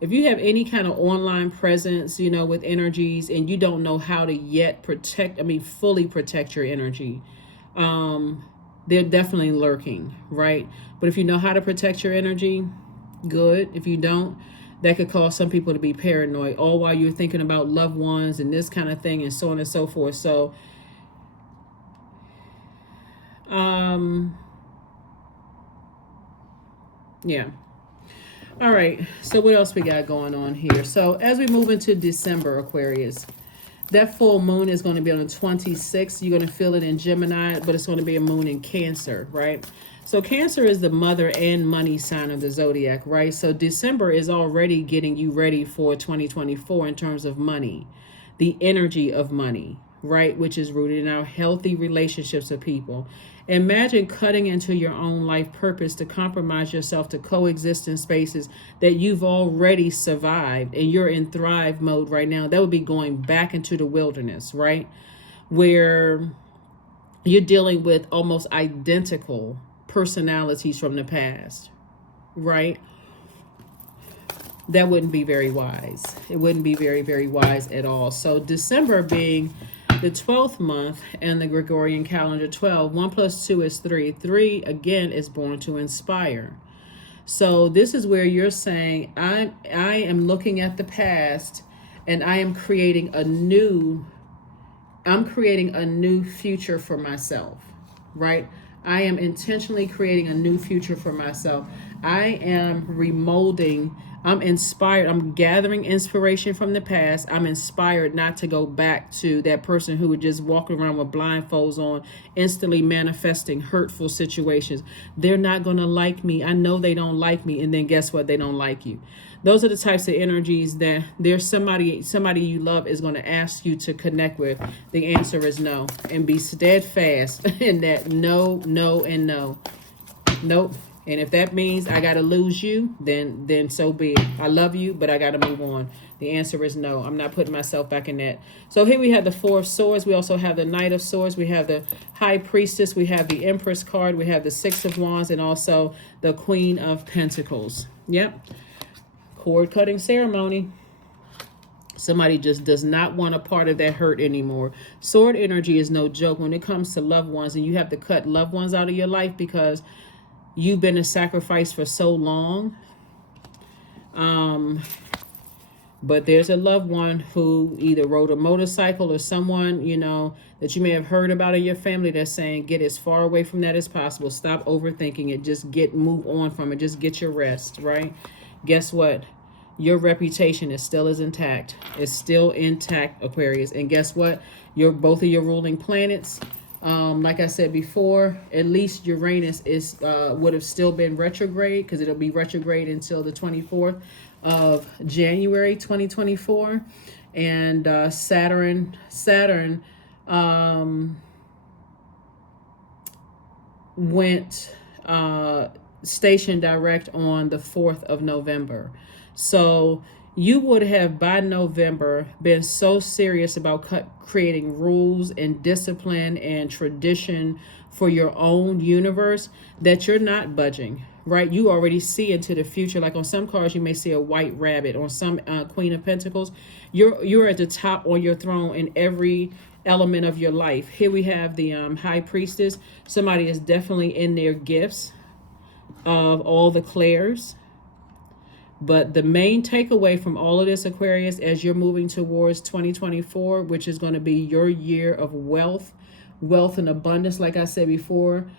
if you have any kind of online presence, with energies, and you don't know how to yet fully protect your energy, they're definitely lurking, right? But if you know how to protect your energy, good. If you don't, that could cause some people to be paranoid, all while you're thinking about loved ones and this kind of thing and so on and so forth. So yeah. All right, so what else we got going on here? So as we move into December, Aquarius, that full moon is going to be on the 26th. You're going to feel it in Gemini, but it's going to be a moon in Cancer, right? So Cancer is the mother and money sign of the Zodiac, right? So December is already getting you ready for 2024 in terms of money, the energy of money, right? Which is rooted in our healthy relationships with people. Imagine cutting into your own life purpose to compromise yourself to coexist in spaces that you've already survived, and you're in thrive mode right now. That would be going back into the wilderness, right? Where you're dealing with almost identical personalities from the past, right? That wouldn't be very wise. It wouldn't be very, very wise at all. So December being the 12th month in the Gregorian calendar, 12, 1 plus 2 is 3. 3, again, is born to inspire. So this is where you're saying, I am looking at the past, and I am creating a new future for myself, right? I am intentionally creating a new future for myself. I am remolding. I'm inspired. I'm gathering inspiration from the past. I'm inspired not to go back to that person who would just walk around with blindfolds on, instantly manifesting hurtful situations. They're not going to like me. I know they don't like me. And then guess what? They don't like you. Those are the types of energies that there's somebody you love is going to ask you to connect with. The answer is no. And be steadfast in that no, no, and no. Nope. And if that means I got to lose you, then so be it. I love you, but I got to move on. The answer is no. I'm not putting myself back in that. So here we have the Four of Swords. We also have the Knight of Swords. We have the High Priestess. We have the Empress card. We have the Six of Wands, and also the Queen of Pentacles. Yep. Cord cutting ceremony. Somebody just does not want a part of that hurt anymore. Sword energy is no joke when it comes to loved ones, and you have to cut loved ones out of your life because you've been a sacrifice for so long. But there's a loved one who either rode a motorcycle or someone, you know, that you may have heard about in your family that's saying, get as far away from that as possible. Stop overthinking it. Just move on from it. Just get your rest, right? Guess what? Your reputation is still as intact. It's still intact, Aquarius. And guess what? Both of your ruling planets, like I said before, at least Uranus would have still been retrograde, because it'll be retrograde until the 24th of January 2024. And Saturn went station direct on the 4th of November. So you would have by November been so serious about creating rules and discipline and tradition for your own universe that you're not budging, right? You already see into the future. Like on some cards, you may see a white rabbit. On some Queen of Pentacles, you're at the top on your throne in every element of your life. Here we have the High Priestess. Somebody is definitely in their gifts of all the clairs. But the main takeaway from all of this, Aquarius, as you're moving towards 2024, which is going to be your year of wealth and abundance, like I said before,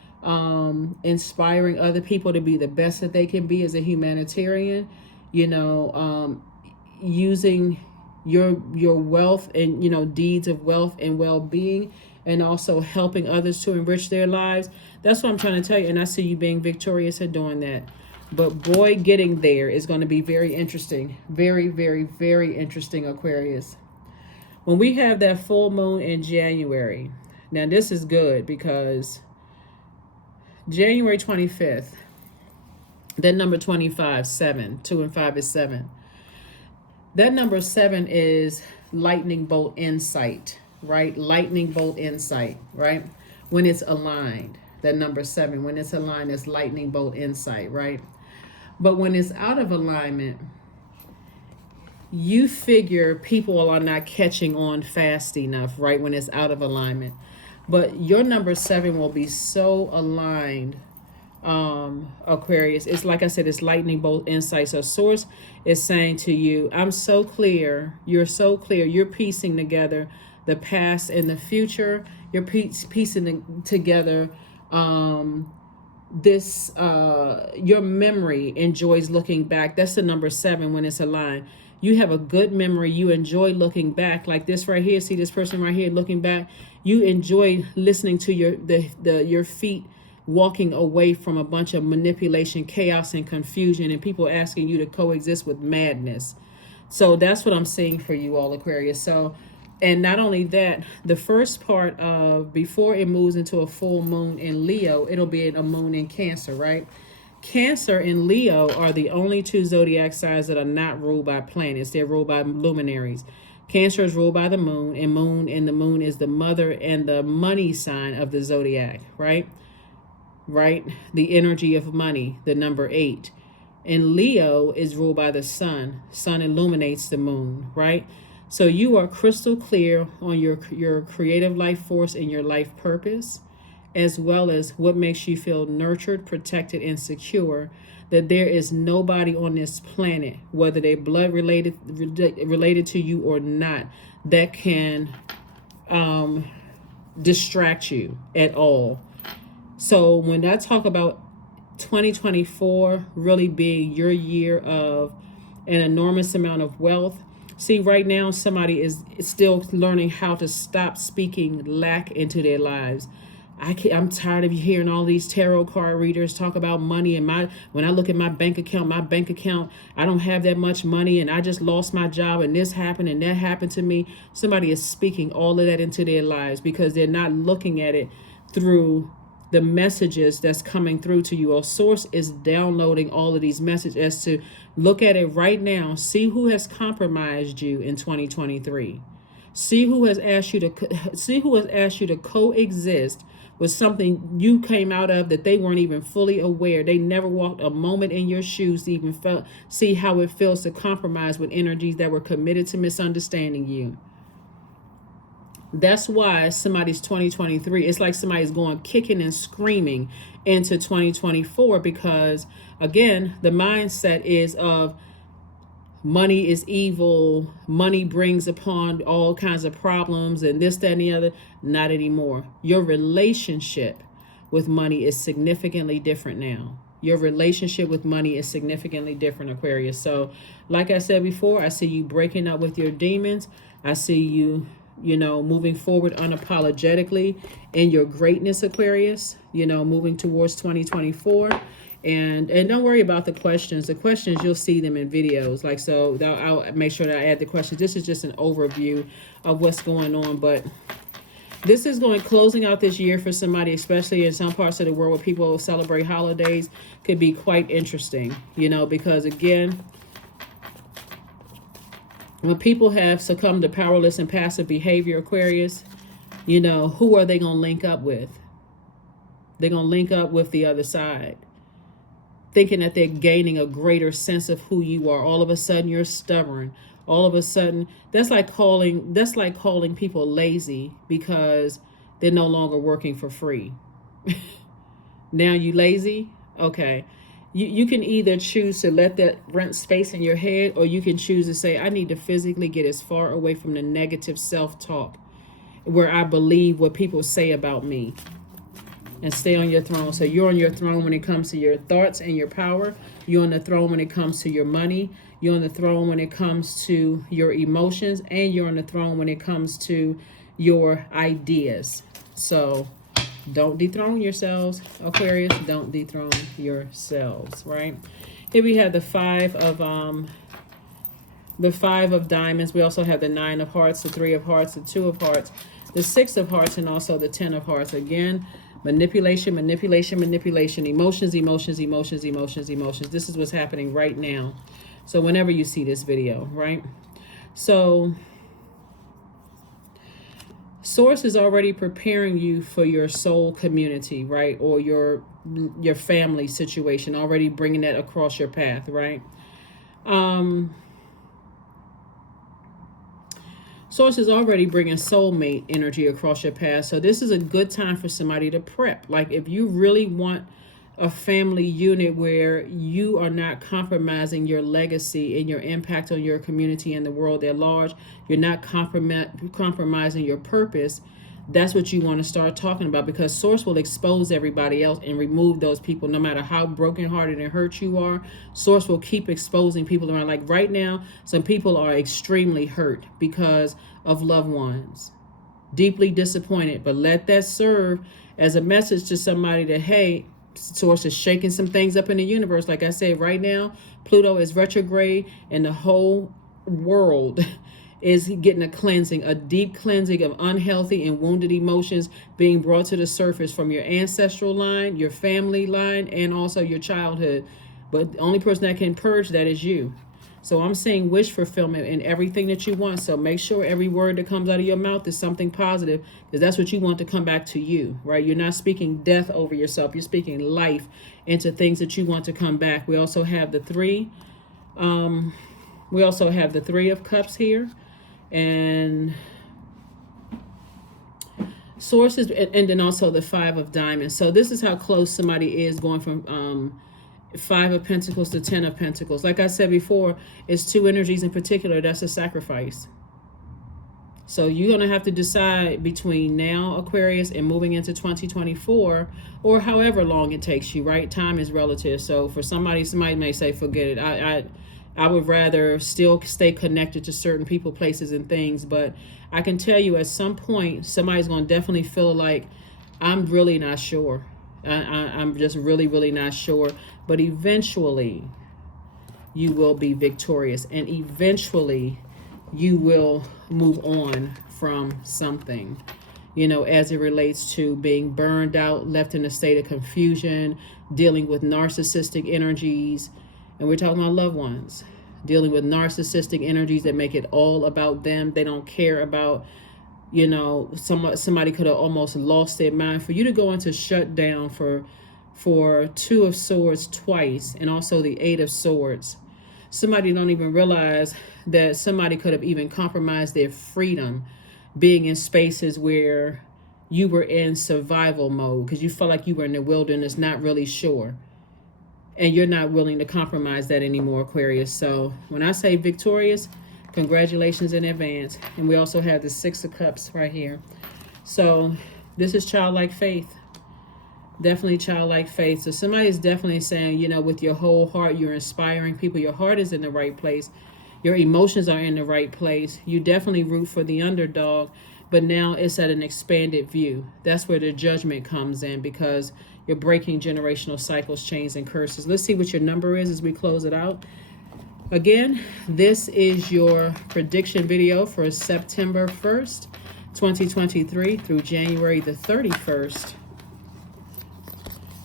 inspiring other people to be the best that they can be as a humanitarian, you know, using your wealth and, you know, deeds of wealth and well-being, and also helping others to enrich their lives. That's what I'm trying to tell you. And I see you being victorious at doing that. But boy, getting there is going to be very interesting. Very, very, very interesting, Aquarius. When we have that full moon in January, now this is good because January 25th, that number 25, 7, 2 and 5 is 7. That number 7 is lightning bolt insight, right? Lightning bolt insight, right? When it's aligned, that number 7, when it's aligned, it's lightning bolt insight, right? But when it's out of alignment, you figure people are not catching on fast enough, right? When it's out of alignment. But your number 7 will be so aligned, Aquarius. It's like I said, it's lightning bolt insight. So Source is saying to you, I'm so clear. You're so clear. You're piecing together the past and the future. You're piecing together your memory enjoys looking back. That's the number 7 when it's aligned. You have a good memory. You enjoy looking back, like this right here. See this person right here looking back. You enjoy listening to your feet walking away from a bunch of manipulation, chaos, and confusion, and people asking you to coexist with madness. So that's what I'm seeing for you all, Aquarius. So, and not only that, the first part of, before it moves into a full moon in Leo, it'll be a moon in Cancer, right? Cancer and Leo are the only two zodiac signs that are not ruled by planets. They're ruled by luminaries. Cancer is ruled by the moon, and the moon is the mother and the money sign of the zodiac, right? Right? The energy of money, the number 8. And Leo is ruled by the sun. Sun illuminates the moon, right? So you are crystal clear on your creative life force and your life purpose, as well as what makes you feel nurtured, protected, and secure, that there is nobody on this planet, whether they're blood related to you or not, that can distract you at all. So when I talk about 2024 really being your year of an enormous amount of wealth, see, right now somebody is still learning how to stop speaking lack into their lives. I'm tired of hearing all these tarot card readers talk about money, and when I look at my bank account, I don't have that much money, and I just lost my job, and this happened and that happened to me. Somebody is speaking all of that into their lives because they're not looking at it through the messages that's coming through to you, or source is downloading all of these messages as to look at it right now. See who has compromised you in 2023. See who has asked you to coexist with something you came out of that they weren't even fully aware. They never walked a moment in your shoes to even see how it feels to compromise with energies that were committed to misunderstanding you. That's why somebody's 2023, it's like somebody's going kicking and screaming into 2024, because again, the mindset is of money is evil, money brings upon all kinds of problems and this, that, and the other. Not anymore. Your relationship with money is significantly different now. Your relationship with money is significantly different, Aquarius. So like I said before, I see you breaking up with your demons. I see you, moving forward unapologetically in your greatness, Aquarius, moving towards 2024. And don't worry about the questions. The questions, you'll see them in videos. Like, so I'll make sure that I add the questions. This is just an overview of what's going on. But this is closing out this year for somebody, especially in some parts of the world where people celebrate holidays, could be quite interesting, because again, when people have succumbed to powerless and passive behavior, Aquarius, who are they going to link up with? They're going to link up with the other side, thinking that they're gaining a greater sense of who you are. All of a sudden, you're stubborn. All of a sudden, that's like calling people lazy because they're no longer working for free. Now you lazy? Okay. You can either choose to let that rent space in your head, or you can choose to say, I need to physically get as far away from the negative self-talk where I believe what people say about me, and stay on your throne. So you're on your throne when it comes to your thoughts and your power. You're on the throne when it comes to your money. You're on the throne when it comes to your emotions. And you're on the throne when it comes to your ideas. So don't dethrone yourselves, Aquarius. Don't dethrone yourselves, right? Here we have the five of diamonds. We also have the 9 of hearts, the 3 of hearts, the 2 of hearts, the 6 of hearts, and also the 10 of hearts. Again, manipulation, manipulation, manipulation, emotions, emotions, emotions, emotions, emotions. This is what's happening right now. So whenever you see this video, right? So Source is already preparing you for your soul community, right? Or your family situation, already bringing that across your path, right? Source is already bringing soulmate energy across your path. So this is a good time for somebody to prep. Like, if you really want a family unit where you are not compromising your legacy and your impact on your community and the world at large, you're not compromising your purpose, that's what you want to start talking about, because Source will expose everybody else and remove those people. No matter how brokenhearted and hurt you are, Source will keep exposing people around. Like right now, some people are extremely hurt because of loved ones, deeply disappointed, but let that serve as a message to somebody that, hey, Source is shaking some things up in the universe. Like I said, right now, Pluto is retrograde and the whole world is getting a cleansing, a deep cleansing of unhealthy and wounded emotions being brought to the surface from your ancestral line, your family line, and also your childhood. But the only person that can purge that is you. So I'm saying wish fulfillment in everything that you want. So make sure every word that comes out of your mouth is something positive, because that's what you want to come back to you, right? You're not speaking death over yourself. You're speaking life into things that you want to come back. We also have the 3. We also have the 3 of Cups here, and Sources, and then also the 5 of Diamonds. So this is how close somebody is going from 5 of Pentacles to 10 of Pentacles. Like I said before, it's 2 energies in particular. That's a sacrifice. So you're going to have to decide between now, Aquarius, and moving into 2024, or however long it takes you, right? Time is relative. So for somebody may say, forget it. I would rather still stay connected to certain people, places, and things. But I can tell you at some point, somebody's going to definitely feel like, I'm really not sure. I'm just really, really not sure. But eventually, you will be victorious. And eventually, you will move on from something. you know, as it relates to being burned out, left in a state of confusion, dealing with narcissistic energies. And we're talking about loved ones, dealing with narcissistic energies that make it all about them. They don't care about, you know, somebody could have almost lost their mind. For you to go into shutdown for Two of Swords twice, and also the Eight of Swords, somebody don't even realize that somebody could have even compromised their freedom being in spaces where you were in survival mode because you felt like you were in the wilderness, not really sure. And you're not willing to compromise that anymore, Aquarius. So when I say victorious, congratulations in advance. And we also have the Six of Cups right here. So this is childlike faith. Definitely childlike faith. So somebody is definitely saying, you know, with your whole heart, you're inspiring people. Your heart is in the right place. Your emotions are in the right place. You definitely root for the underdog, but now it's at an expanded view. That's where the judgment comes in, because you're breaking generational cycles, chains, and curses. Let's see what your number is as we close it out. Again, this is your prediction video for September 1st, 2023 through January the 31st,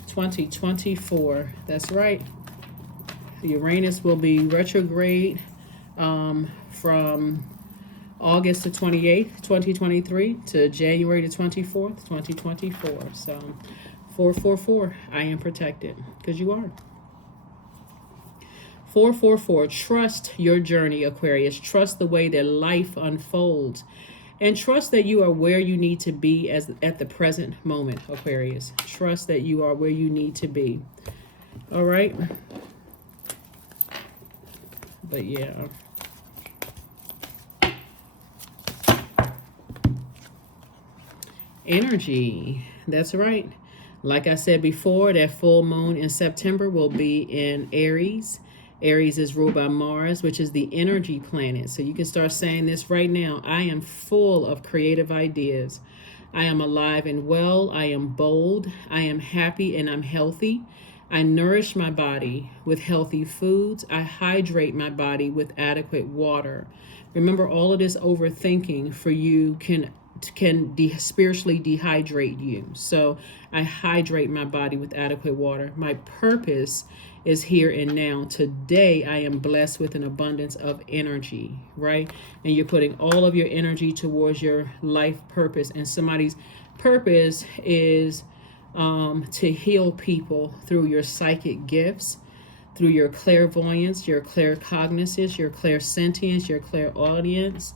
2024. That's right. Uranus will be retrograde from August the 28th, 2023 to January the 24th, 2024. So 444, I am protected, because you are. 444, trust your journey, Aquarius. Trust the way that life unfolds. And trust that you are where you need to be at the present moment, Aquarius. Trust that you are where you need to be. All right? But yeah. Energy. That's right. Like I said before, that full moon in September will be in Aries. Aries is ruled by Mars, which is the energy planet. So you can start saying this right now. I am full of creative ideas. I am alive and well. I am bold. I am happy and I'm healthy. I nourish my body with healthy foods. I hydrate my body with adequate water. Remember, all of this overthinking for you can spiritually dehydrate you. So I hydrate my body with adequate water. My purpose is here and now. Today I am blessed with an abundance of energy, right? And you're putting all of your energy towards your life purpose. And somebody's purpose is to heal people through your psychic gifts, through your clairvoyance, your claircognizance, your clairsentience, your clairaudience.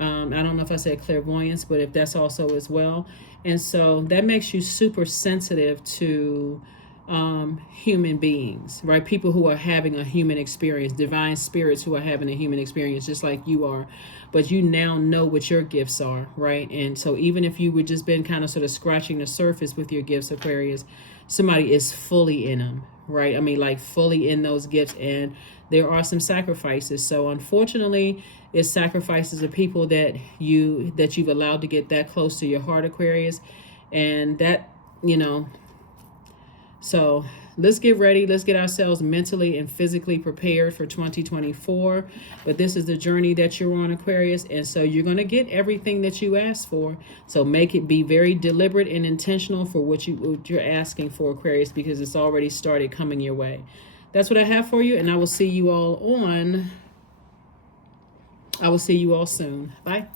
I don't know if I said clairvoyance, but if that's also as well. And so that makes you super sensitive to human beings, right? People who are having a human experience, divine spirits who are having a human experience, just like you are. But you now know what your gifts are, right? And so even if you would just been kind of sort of scratching the surface with your gifts, Aquarius, somebody is fully in them, right? I mean, like fully in those gifts. And there are some sacrifices. So unfortunately, it's sacrifices of people that you've allowed to get that close to your heart, Aquarius. And that, you know, so let's get ready. Let's get ourselves mentally and physically prepared for 2024. But this is the journey that you're on, Aquarius. And so you're going to get everything that you asked for. So make it be very deliberate and intentional for what you're asking for, Aquarius, because it's already started coming your way. That's what I have for you. And I will see you all soon. Bye.